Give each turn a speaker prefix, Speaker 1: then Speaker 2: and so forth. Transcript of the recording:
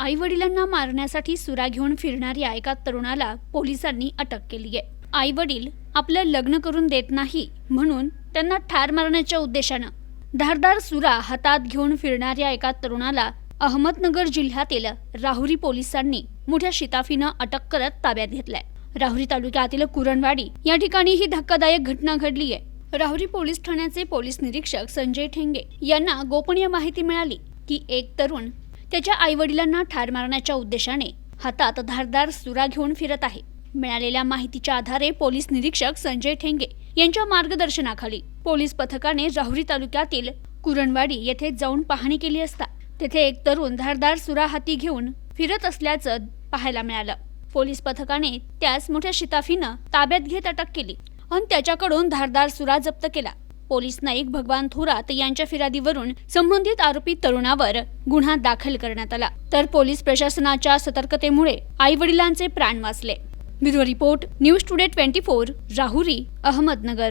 Speaker 1: आई वडिलांना मारण्यासाठी सुरा घेऊन फिरणाऱ्या एका तरुणाला पोलिसांनी अटक केली आहे. आई वडील आपलं लग्न करून देत नाही म्हणून त्यांना ठार मारण्याच्या उद्देशानं धारदार सुरा हातात घेऊन फिरणाऱ्या एका तरुणाला अहमदनगर जिल्ह्यातील राहुरी पोलिसांनी मोठ्या शिताफीनं अटक करत ताब्यात घेतलाय. राहुरी तालुक्यातील कुरणवाडी या ठिकाणी ही धक्कादायक घटना घडली आहे. राहुरी पोलीस ठाण्याचे पोलीस निरीक्षक संजय ठेंगे यांना गोपनीय माहिती मिळाली की एक तरुण त्याच्या आई वडिलांना ठार मारण्याच्या उद्देशाने हातात धारदार सुरा घेऊन फिरत आहे. मिळालेल्या माहितीच्या आधारे पोलीस निरीक्षक संजय ठेंगे यांच्या मार्गदर्शनाखाली पोलीस पथकाने राहुरी तालुक्यातील कुरणवाडी येथे जाऊन पाहणी केली असता तेथे एक तरुण धारदार सुरा हाती घेऊन फिरत असल्याचं पाहायला मिळालं. पोलीस पथकाने त्यास मोठ्या शिताफीनं ताब्यात घेत अटक केली आणि त्याच्याकडून धारदार सुरा जप्त केला. पोलीस नाईक भगवान थोरात यांच्या फिर्यादीवरून संबंधित आरोपी तरुणावर गुन्हा दाखल करण्यात आला. तर पोलीस प्रशासनाच्या सतर्कतेमुळे आई वडिलांचे प्राण वाचले. Bureau report news today twenty four Rahuri Ahmednagar.